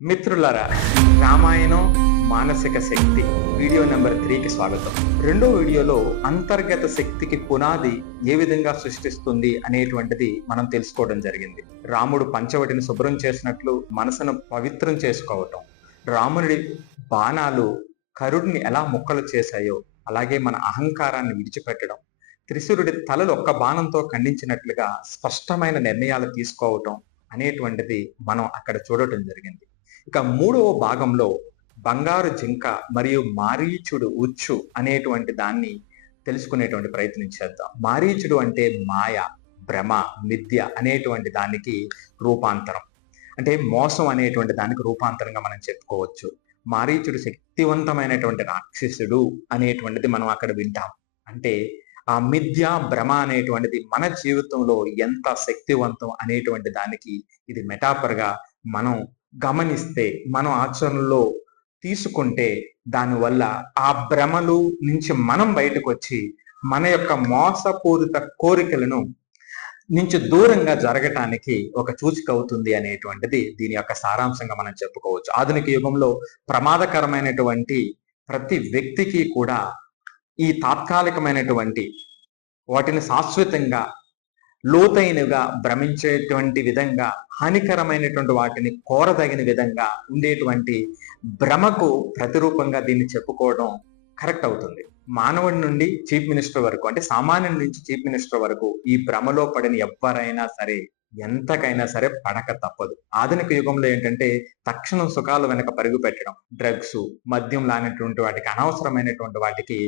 మిత్రులరా రామాయణం మానసిక శక్తి video number త్రీకి స్వాగతం. రెండో వీడియోలో అంతర్గత శక్తికి పునాది ఏ విధంగా సృష్టిస్తుంది అనేటువంటిది మనం తెలుసుకోవడం జరిగింది. రాముడు పంచవటిని శుభ్రం చేసినట్లు మనసును పవిత్రం చేసుకోవటం రాముడి బాణాలు కరుడిని ఎలా ముక్కలు చేశాయో అలాగే మన అహంకారాన్ని విడిచిపెట్టడం త్రిశూరుడి తలలు ఒక్క బాణంతో ఖండించినట్లుగా స్పష్టమైన నిర్ణయాలు తీసుకోవటం అనేటువంటిది మనం అక్కడ చూడటం జరిగింది. ఇక మూడవ భాగంలో బంగారు జింక మరియు మారీచుడు ఉచ్చు అనేటువంటి దాన్ని తెలుసుకునేటువంటి ప్రయత్నం చేద్దాం. మారీచుడు అంటే మాయ భ్రమ మిథ్య అనేటువంటి దానికి రూపాంతరం. అంటే మోసం అనేటువంటి దానికి రూపాంతరంగా మనం చెప్పుకోవచ్చు. మారీచుడు శక్తివంతమైనటువంటి రాక్షసుడు అనేటువంటిది మనం అక్కడ వింటాం. అంటే ఆ మిథ్య భ్రమ అనేటువంటిది మన జీవితంలో ఎంత శక్తివంతం అనేటువంటి దానికి ఇది మెటాపర్గా మనం గమనిస్తే మనం ఆచరణలో తీసుకుంటే దానివల్ల ఆ భ్రమలు నుంచి మనం బయటకు వచ్చి మన యొక్క మోసపూరిత కోరికలను నుంచి దూరంగా జరగటానికి ఒక సూచిక అవుతుంది అనేటువంటిది దీని యొక్క సారాంశంగా మనం చెప్పుకోవచ్చు. ఆధునిక యుగంలో ప్రమాదకరమైనటువంటి ప్రతి వ్యక్తికి కూడా ఈ తాత్కాలికమైనటువంటి వాటిని శాశ్వతంగా లోతైనగా భ్రమించేటువంటి విధంగా హానికరమైనటువంటి వాటిని కోరదగిన విధంగా ఉండేటువంటి భ్రమకు ప్రతిరూపంగా దీన్ని చెప్పుకోవడం కరెక్ట్ అవుతుంది. మానవుడి నుండి చీఫ్ మినిస్టర్ వరకు అంటే సామాన్యుడి నుంచి చీఫ్ మినిస్టర్ వరకు ఈ భ్రమలో పడిన ఎవ్వరైనా సరే ఎంతకైనా సరే పడక తప్పదు. ఆధునిక యుగంలో ఏంటంటే తక్షణం సుఖాలు వెనక పరుగు పెట్టడం డ్రగ్స్ మద్యం లానేటువంటి వాటికి అనవసరమైనటువంటి వాటికి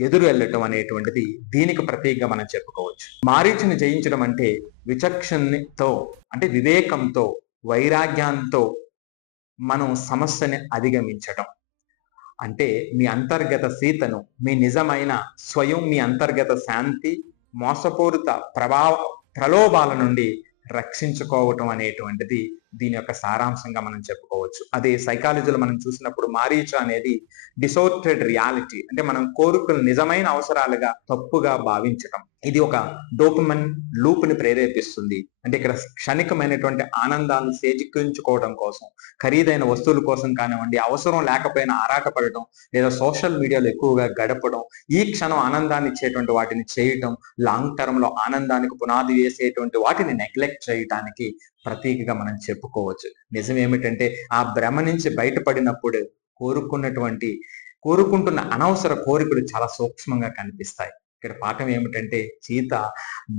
ఎదురు వెళ్ళటం అనేటువంటిది దీనికి ప్రతీకగా మనం చెప్పుకోవచ్చు. మారీచుని జయించడం అంటే విచక్షణతో అంటే వివేకంతో వైరాగ్యంతో మనం సమస్యని అధిగమించటం. అంటే మీ అంతర్గత సీతను మీ నిజమైన స్వయం మీ అంతర్గత శాంతి మోసపూరిత ప్రభావ ప్రలోభాల నుండి రక్షించుకోవటం అనేటువంటిది దీని యొక్క సారాంశంగా మనం చెప్పుకోవచ్చు. అదే సైకాలజీలో మనం చూసినప్పుడు మారీచ అనేది డిసోర్టెడ్ రియాలిటీ అంటే మనం కోరుకున్న నిజమైన అవసరాలుగా తప్పుగా భావించటం. ఇది ఒక డోపమన్ లూప్ని ప్రేరేపిస్తుంది. అంటే ఇక్కడ క్షణికమైనటువంటి ఆనందాన్ని సేజిక్కించుకోవడం కోసం ఖరీదైన వస్తువుల కోసం కానివ్వండి అవసరం లేకపోయినా ఆరాటపడటం లేదా సోషల్ మీడియాలో ఎక్కువగా గడపడం ఈ క్షణం ఆనందాన్ని ఇచ్చేటువంటి వాటిని చేయటం లాంగ్ టర్మ్లో ఆనందానికి పునాది వేసేటువంటి వాటిని నెగ్లెక్ట్ చేయటానికి ప్రతీకగా మనం చెప్పుకోవచ్చు. నిజం ఏమిటంటే ఆ భ్రమ నుంచి బయటపడినప్పుడు కోరుకున్నటువంటి కోరుకుంటున్న అనవసర కోరికలు చాలా సూక్ష్మంగా కనిపిస్తాయి. ఇక్కడ పాఠం ఏమిటంటే సీత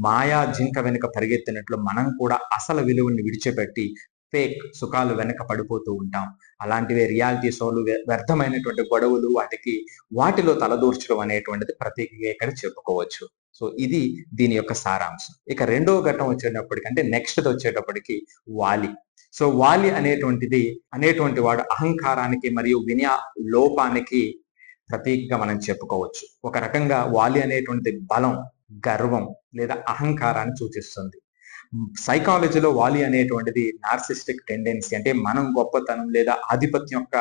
మాయా జింక వెనుక పరిగెత్తినట్లు మనం కూడా అసలు విలువని విడిచిపెట్టి ఫేక్ సుఖాలు వెనక పడిపోతూ ఉంటాం. అలాంటివే రియాలిటీ షోలు వ్యర్థమైనటువంటి గొడవలు వాటికి వాటిలో తలదూర్చడం అనేటువంటిది ప్రత్యేకంగా ఇక్కడ చెప్పుకోవచ్చు. సో ఇది దీని యొక్క సారాంశం. ఇక రెండవ ఘట్టం వచ్చేటప్పటికి అంటే నెక్స్ట్ వచ్చేటప్పటికి వాలి. సో వాలి అనేటువంటిది అనేటువంటి వాడు అహంకారానికి మరియు వినయ లోపానికి ప్రతీకగా మనం చెప్పుకోవచ్చు. ఒక రకంగా వాలి అనేటువంటి బలం గర్వం లేదా అహంకారాన్ని సూచిస్తుంది. సైకాలజీలో వాలి అనేటువంటిది నార్సిస్టిక్ టెండెన్సీ అంటే మనం గొప్పతనం లేదా ఆధిపత్యం యొక్క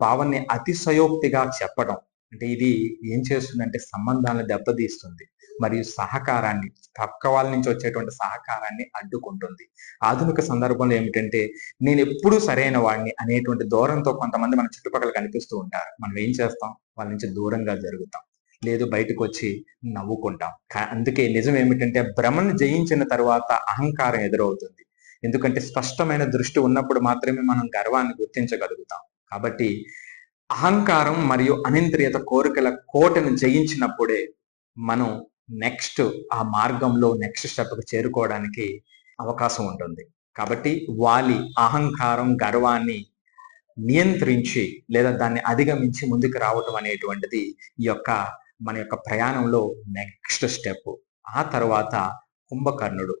భావాన్ని అతిశయోక్తిగా చెప్పడం. అంటే ఇది ఏం చేస్తుందంటే సంబంధాలను దెబ్బతీస్తుంది. మరియు సహకారాన్ని పక్క వాళ్ళ నుంచి వచ్చేటువంటి సహకారాన్ని అడ్డుకుంటుంది. ఆధునిక సందర్భంలో ఏమిటంటే నేను ఎప్పుడూ సరైన వాడిని అనేటువంటి దూరంతో కొంతమంది మన చుట్టుపక్కల కనిపిస్తూ ఉంటారు. మనం ఏం చేస్తాం? వాళ్ళ నుంచి దూరంగా జరుగుతాం. లేదు బయటకు వచ్చి నవ్వుకుంటాం అందుకే నిజం ఏమిటంటే భ్రమను జయించిన తర్వాత అహంకారం ఎదురవుతుంది. ఎందుకంటే స్పష్టమైన దృష్టి ఉన్నప్పుడు మాత్రమే మనం గర్వాన్ని గుర్తించగలుగుతాం. కాబట్టి అహంకారం మరియు అనింద్రియత కోరికల కోటను జయించినప్పుడే మనం నెక్స్ట్ ఆ మార్గంలో నెక్స్ట్ స్టెప్కి చేరుకోవడానికి అవకాశం ఉంటుంది. కాబట్టి వాలి అహంకారం గర్వాన్ని నియంత్రించి లేదా దాన్ని అధిగమించి ముందుకు రావటం అనేటువంటిది ఈ యొక్క మన యొక్క ప్రయాణంలో నెక్స్ట్ స్టెప్ ఆ తర్వాత కుంభకర్ణుడు.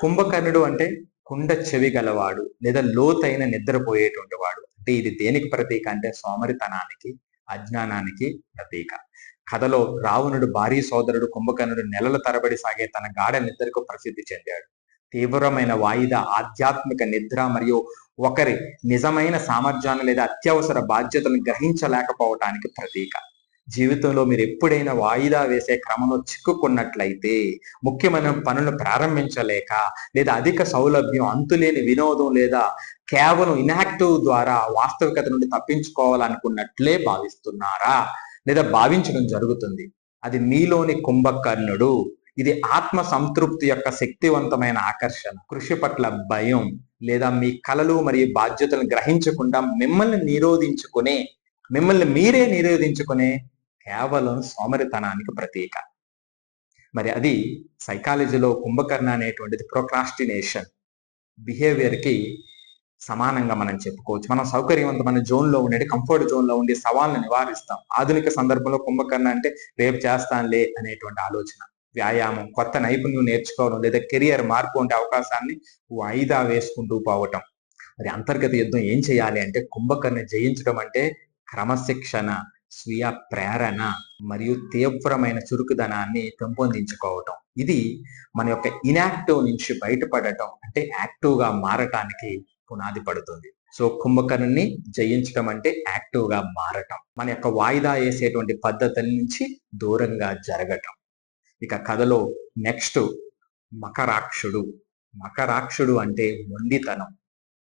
కుంభకర్ణుడు అంటే కుండ చెవి గలవాడు లేదా లోతైన నిద్రపోయేటువంటి వాడు. అంటే ఇది దేనికి ప్రతీక అంటే సోమరితనానికి అజ్ఞానానికి ప్రతీక. కథలో రావణుడు భారీ సోదరుడు కుంభకర్ణుడు నెలల తరబడి సాగే తన గాఢ నిద్రకు ప్రసిద్ధి చెందాడు. తీవ్రమైన వాయిదా ఆధ్యాత్మిక నిద్ర మరియు ఒకరి నిజమైన సామర్థ్యాన్ని లేదా అత్యవసర బాధ్యతలను గ్రహించలేకపోవటానికి ప్రతీక. జీవితంలో మీరు ఎప్పుడైనా వాయిదా వేసే క్రమంలో చిక్కుకున్నట్లయితే ముఖ్యమైన పనులు ప్రారంభించలేక లేదా అధిక సౌలభ్యం అంతులేని వినోదం లేదా కేవలం ఇనాక్టివ్ ద్వారా వాస్తవికత నుండి తప్పించుకోవాలనుకున్నట్లే భావిస్తున్నారా? లేదా భావించడం జరుగుతుంది. అది మీలోని కుంభకర్ణుడు. ఇది ఆత్మ సంతృప్తి యొక్క శక్తివంతమైన ఆకర్షణ. కృషి పట్ల భయం లేదా మీ కళలు మరియు బాధ్యతలను గ్రహించకుండా మిమ్మల్ని నిరోధించుకునే మిమ్మల్ని మీరే నిరోధించుకునే కేవలం సోమరితనానికి ప్రతీక. మరి అది సైకాలజీలో కుంభకర్ణ అనేటువంటిది ప్రొక్రాస్టినేషన్ బిహేవియర్కి సమానంగా మనం చెప్పుకోవచ్చు. మనం సౌకర్యవంతమైన జోన్లో ఉండే కంఫర్ట్ జోన్లో ఉండి సవాళ్ళను నివారిస్తాం. ఆధునిక సందర్భంలో కుంభకర్ణ అంటే రేపు చేస్తానులే అనేటువంటి ఆలోచన. వ్యాయామం కొత్త నైపుణ్యం నేర్చుకోవడం లేదా కెరియర్ మార్పు ఉండే అవకాశాన్ని వాయిదా వేసుకుంటూ పోవటం. మరి అంతర్గత యుద్ధం ఏం చేయాలి అంటే కుంభకర్ణ జయించడం అంటే క్రమశిక్షణ స్వీయ ప్రేరణ మరియు తీవ్రమైన చురుకుదనాన్ని పెంపొందించుకోవటం. ఇది మన యొక్క ఇనాక్టివ్ నుంచి బయటపడటం అంటే యాక్టివ్గా మారటానికి పునాది పడుతుంది. సో కుంభకర్ణుని జయించడం అంటే యాక్టివ్గా మారటం. మన యొక్క వాయిదా వేసేటువంటి పద్ధతుల నుంచి దూరంగా జరగటం. ఇక కథలో నెక్స్ట్ మకరాక్షుడు. మకరాక్షుడు అంటే మొండితనం.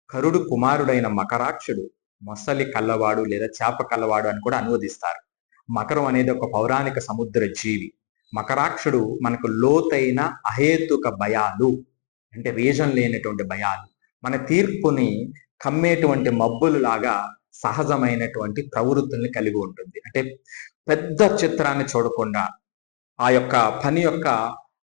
కరుడు కుమారుడైన మకరాక్షుడు మొసలి కల్లవాడు లేదా చేప కల్లవాడు అని కూడా అనువదిస్తారు. మకరం అనేది ఒక పౌరాణిక సముద్ర జీవి. మకరాక్షుడు మనకు లోతైన అహేతుక భయాలు అంటే రీజన్ లేనటువంటి భయాలు మన తీర్పుని కమ్మేటువంటి మబ్బులు లాగా సహజమైనటువంటి ప్రవృత్తుల్ని కలిగి ఉంటుంది. అంటే పెద్ద చిత్రాన్ని చూడకుండా ఆ యొక్క పని యొక్క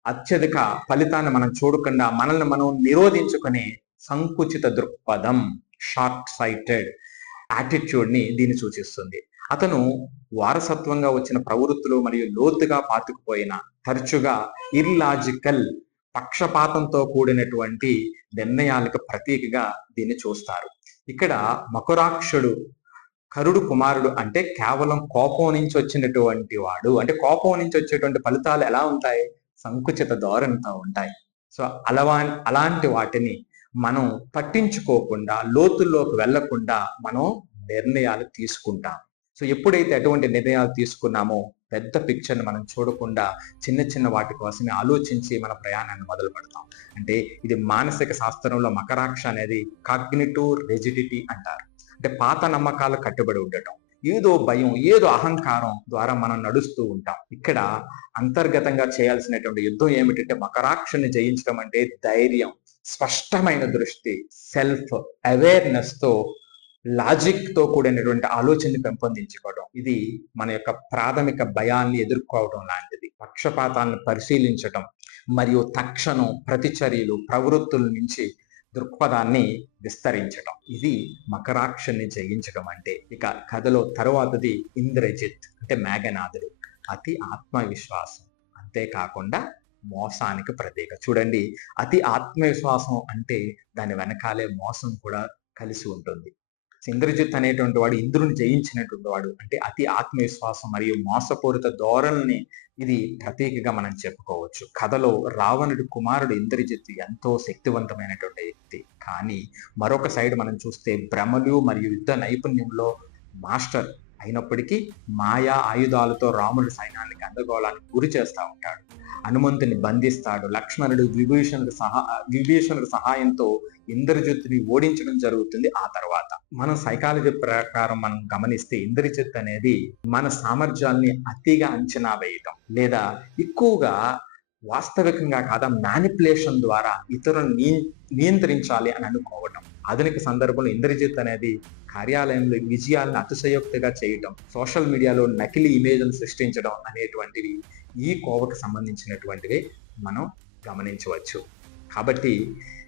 అత్యధిక ఫలితాన్ని మనం చూడకుండా మనల్ని మనం నిరోధించుకునే సంకుచిత దృక్పథం షార్ట్ సైటెడ్ యాటిట్యూడ్ని దీన్ని సూచిస్తుంది. అతను వారసత్వంగా వచ్చిన ప్రవృత్తులు మరియు లోతుగా పాతుకుపోయిన తరచుగా ఇర్లాజికల్ పక్షపాతంతో కూడినటువంటి నిర్ణయాలకు ప్రతీకగా దీన్ని చూస్తారు. ఇక్కడ మకురాక్షుడు కరుడు కుమారుడు అంటే కేవలం కోపం నుంచి వచ్చినటువంటి వాడు. అంటే కోపం నుంచి వచ్చేటువంటి ఫలితాలు ఎలా ఉంటాయి? సంకుచిత ధోరణితో ఉంటాయి. సో అలవా అలాంటి వాటిని మనం పట్టించుకోకుండా లోతుల్లోకి వెళ్ళకుండా మనం నిర్ణయాలు తీసుకుంటాం. సో ఎప్పుడైతే అటువంటి నిర్ణయాలు తీసుకున్నామో పెద్ద పిక్చర్ని మనం చూడకుండా చిన్న చిన్న వాటి కోసమే ఆలోచించి మన ప్రయాణాన్ని మొదలు పెడతాం. అంటే ఇది మానసిక శాస్త్రంలో మకరాక్ష అనేది కాగ్నిటివ్ రెజిడిటీ అంటారు. అంటే పాత నమ్మకాలు కట్టుబడి ఉండటం ఏదో భయం ఏదో అహంకారం ద్వారా మనం నడుస్తూ ఉంటాం. ఇక్కడ అంతర్గతంగా చేయాల్సినటువంటి యుద్ధం ఏమిటంటే మకరాక్షని జయించడం అంటే ధైర్యం స్పష్టమైన దృష్టి సెల్ఫ్ అవేర్నెస్తో లాజిక్తో కూడినటువంటి ఆలోచనని పెంపొందించుకోవడం. ఇది మన యొక్క ప్రాథమిక భయాన్ని ఎదుర్కోవడం లాంటిది. పక్షపాతాలను పరిశీలించడం మరియు తక్షణం ప్రతిచర్యలు ప్రవృత్తుల నుంచి దృక్పథాన్ని విస్తరించడం ఇది మకరాక్షని జయించడం అంటే ఇక కథలో తరువాతది ఇంద్రజిత్ అంటే మేఘనాథుడు. అతి ఆత్మవిశ్వాసం. అంతేకాకుండా మోసానికి ప్రతీక. చూడండి అతి ఆత్మవిశ్వాసం అంటే దాని వెనకాలే మోసం కూడా కలిసి ఉంటుంది. ఇంద్రజిత్ అనేటువంటి వాడు ఇంద్రుని జయించినటువంటి వాడు. అంటే అతి ఆత్మవిశ్వాసం మరియు మోసపూరిత ధోరణిని ఇది ప్రతీకగా మనం చెప్పుకోవచ్చు. కథలో రావణుడి కుమారుడు ఇంద్రజిత్ ఎంతో శక్తివంతమైనటువంటి వ్యక్తి. కానీ మరొక సైడ్ మనం చూస్తే భ్రమలు మరియు యుద్ధ నైపుణ్యంలో మాస్టర్ అయినప్పటికీ మాయా ఆయుధాలతో రాముడి సైన్యానికి గందరగోళానికి గురి చేస్తూ ఉంటాడు. హనుమంతుని బంధిస్తాడు. లక్ష్మణుడు విభీషణుడు సహా విభీషణుడి సహాయంతో ఇంద్రజిత్తుని ఓడించడం జరుగుతుంది. ఆ తర్వాత మన సైకాలజీ ప్రకారం మనం గమనిస్తే ఇంద్రజిత్ అనేది మన సామర్థ్యాల్ని అతిగా అంచనా వేయటం లేదా ఎక్కువగా వాస్తవికంగా కాదా మ్యానిపులేషన్ ద్వారా ఇతరులను నియంత్రించాలి అని అనుకోవటం. ఆధునిక సందర్భంలో ఇంద్రజిత్ అనేది కార్యాలయంలో విజయాలను అతిశయోక్తిగా చేయటం సోషల్ మీడియాలో నకిలీ ఇమేజ్ను సృష్టించడం అనేటువంటివి ఈ కోవకు సంబంధించినటువంటివి మనం గమనించవచ్చు. కాబట్టి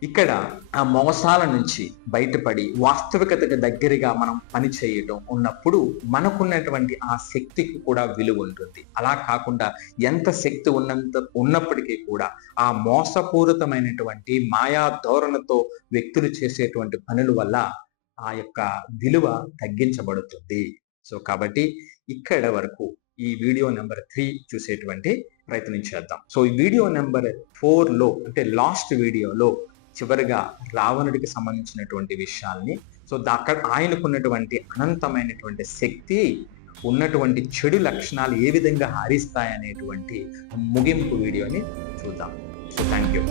ఇక్కడ ఆ మోసాల నుంచి బయటపడి వాస్తవికతకు దగ్గరగా మనం పని చేయడం ఉన్నప్పుడు మనకున్నటువంటి ఆ శక్తికి కూడా విలువ ఉంటుంది. అలా కాకుండా ఎంత శక్తి ఉన్నంత ఉన్నప్పటికీ కూడా ఆ మోసపూరితమైనటువంటి మాయా ధోరణతో వ్యక్తులు చేసేటువంటి పనుల వల్ల ఆ యొక్క విలువ తగ్గించబడుతుంది. సో కాబట్టి ఇక్కడ వరకు ఈ వీడియో నెంబర్ త్రీ చూసేటువంటి ప్రయత్నం చేద్దాం. సో ఈ వీడియో నెంబర్ ఫోర్లో అంటే లాస్ట్ వీడియోలో చివరిగా రావణుడికి సంబంధించినటువంటి విషయాల్ని సో అక్కడ ఆయనకున్నటువంటి అనంతమైనటువంటి శక్తి ఉన్నటువంటి చెడు లక్షణాలు ఏ విధంగా హరిస్తాయనేటువంటి ముగింపు వీడియోని చూద్దాం. So thank you.